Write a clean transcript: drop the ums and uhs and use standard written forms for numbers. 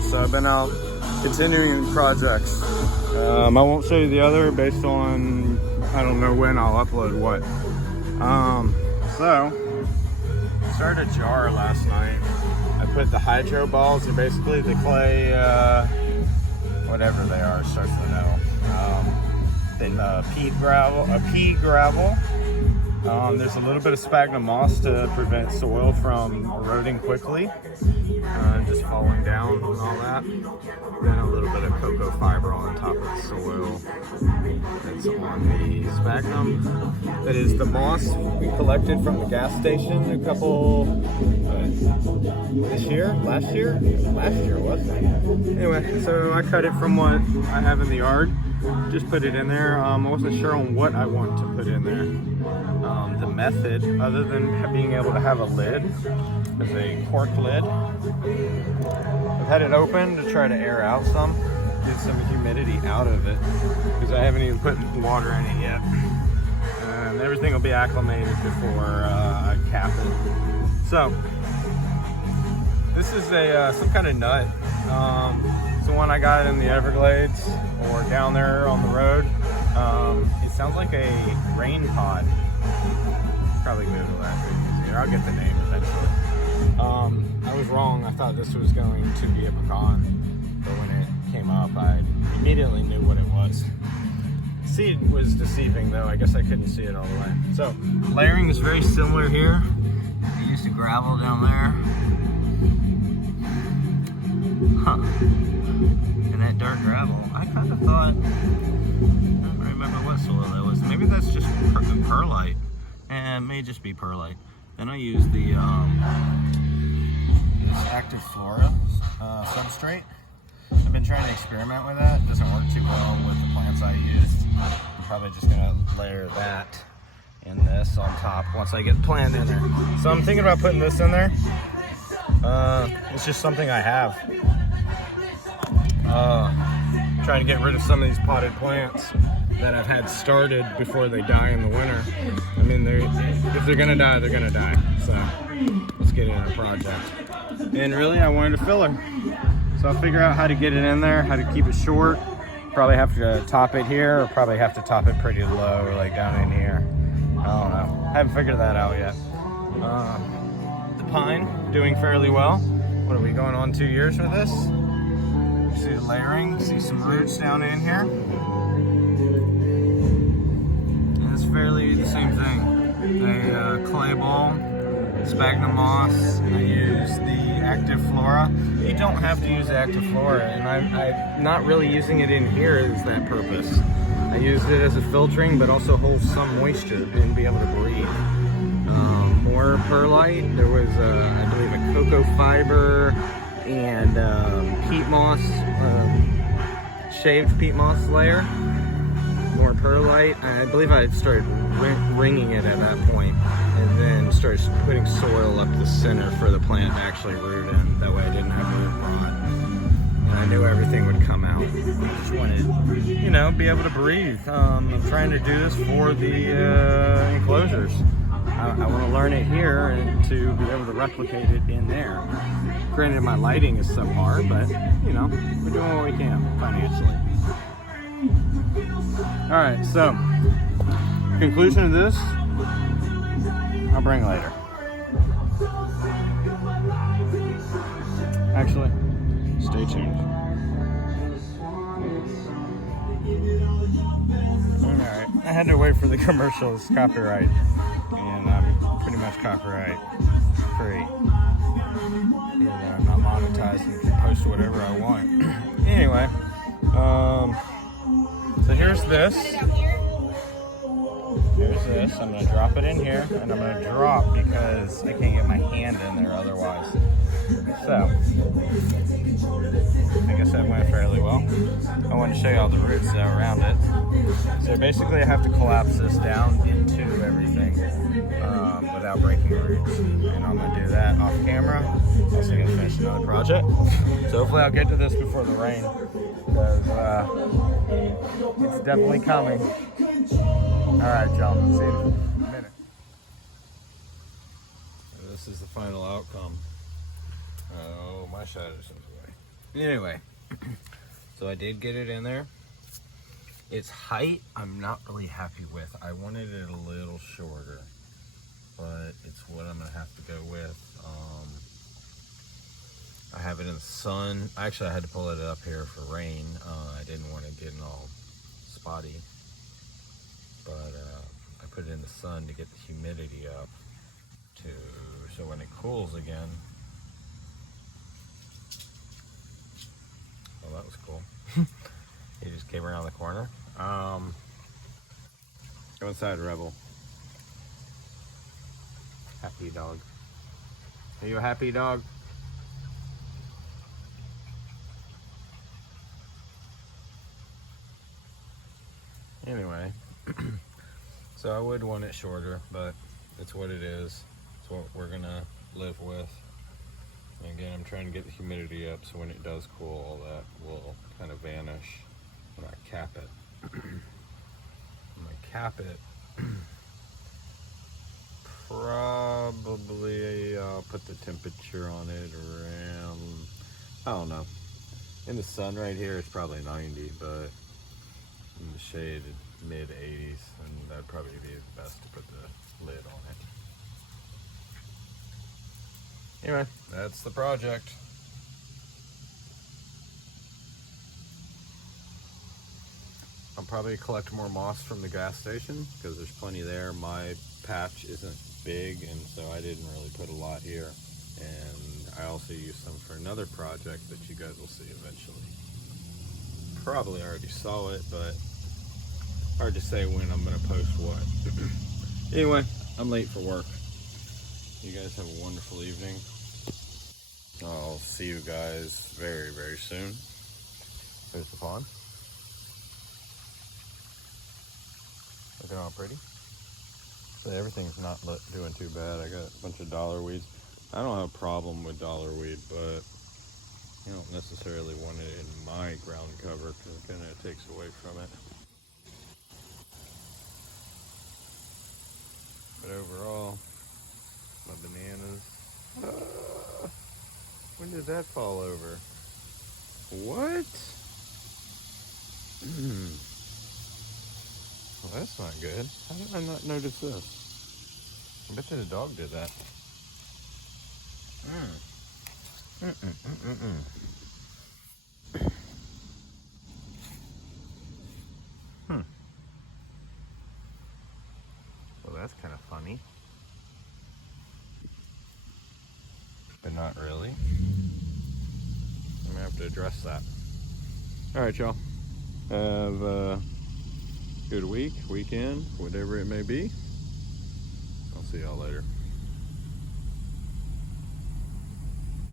Alright, so I've been out continuing projects. I won't show you the other based on, I don't know when I'll upload what. So, I started a jar last night. I put the hydro balls, they're basically the clay, whatever they are, starts with an O. Then pea gravel. There's a little bit of sphagnum moss to prevent soil from eroding quickly, just falling down and all that. Then a little bit of cocoa fiber on top of the soil that's on the sphagnum. That is the moss we collected from the gas station a couple, last year, wasn't it? Anyway, so I cut it from what I have in the yard. Just put it in there. I wasn't sure on what I want to put in there. The method, other than being able to have a lid, is a cork lid. I've had it open to try to air out some, get some humidity out of it, because I haven't even put water in it yet. And everything will be acclimated before I cap it. So, this is some kind of nut. It's the one I got in the Everglades or down there on the road. It sounds like a rain pod. Probably Google that. I'll get the name eventually. I was wrong. I thought this was going to be a pecan, but when it came up, I immediately knew what it was. Seed was deceiving though. I guess I couldn't see it all the way. So layering is very similar here. I used the gravel down there. Huh. And that dark gravel, I kind of thought, I don't remember what soil that was. Maybe that's just perlite. And it may just be perlite. Then I use the this active flora substrate. I've been trying to experiment with that. It doesn't work too well with the plants I used. I'm probably just gonna layer that in this on top once I get the plant in there. So I'm thinking about putting this in there. It's just something I have. Trying to get rid of some of these potted plants that I've had started before they die in the winter. I mean, if they're gonna die, they're gonna die. So let's get in a project. And really, I wanted a filler. So I'll figure out how to get it in there, how to keep it short. Probably have to top it here, or probably have to top it pretty low, like down in here. I don't know. Haven't figured that out yet. The pine, doing fairly well. What are we going on 2 years with this? See the layering, see some roots down in here. And it's fairly the same thing. A clay ball, sphagnum moss. I use the active flora. You don't have to use the active flora, and I'm not really using it in here as that purpose. I used it as a filtering, but also holds some moisture and be able to breathe. More perlite. There was, I believe, a cocoa fiber and peat moss, shaved peat moss layer. More perlite. I believe I started ringing it at that point, and then started putting soil up the center for the plant to actually root in. That way I didn't have root rot, and I knew everything would come out. I just wanted, be able to breathe. I'm trying to do this for the enclosures. I want to learn it here and to be able to replicate it in there. Granted, my lighting is subpar, but we're doing what we can financially. All right, so conclusion of this, I'll bring later. Actually, stay tuned. All right, I had to wait for the commercials, copyright, and I'm pretty much copyright free. I'm not monetized and can post whatever I want. Anyway, so here's this. Here's this. I'm going to drop it in here, and I'm going to drop because I can't get my hand in there otherwise. So, I guess that went fairly well. I want to show you all the roots that are around it. So basically I have to collapse this down into everything without breaking roots. And I'm going to do that off camera. I'm also going to finish another project. So hopefully I'll get to this before the rain, because it's definitely coming. Alright, y'all. See you in a minute. And this is the final outcome. Oh, my shadow's in the way. Anyway, so I did get it in there. Its height, I'm not really happy with. I wanted it a little shorter, but it's what I'm gonna have to go with. I have it in the sun. Actually, I had to pull it up here for rain. I didn't want to get it all spotty, but I put it in the sun to get the humidity up, so when it cools again. Well, that was cool. He just came around the corner. Go inside, Rebel. Happy dog. Are you a happy dog? Anyway, so I would want it shorter, but it's what it is. It's what we're gonna live with. And again, I'm trying to get the humidity up so when it does cool, all that will kind of vanish when I cap it. When I cap it, probably I'll put the temperature on it around, I don't know. In the sun right here, it's probably 90, but in the shade, mid 80s, and that'd probably be the best to put the lid on it. Anyway, that's the project. I'll probably collect more moss from the gas station because there's plenty there. My patch isn't big, and so I didn't really put a lot here. And I also used some for another project that you guys will see eventually. Probably already saw it, but hard to say when I'm gonna post what. Anyway, I'm late for work. You guys have a wonderful evening. I'll see you guys very, very soon. There's the pond. Looking all pretty. So everything's not doing too bad. I got a bunch of dollar weeds. I don't have a problem with dollar weed, but you don't necessarily want it in my ground cover because it kind of takes away from it. But overall, my bananas. When did that fall over? What? Well, that's not good. How did I not notice this? I bet you the dog did that. Well, that's kind of funny. But not really. I'm gonna have to address that. All right, y'all. Have a good week, weekend, whatever it may be. I'll see y'all later.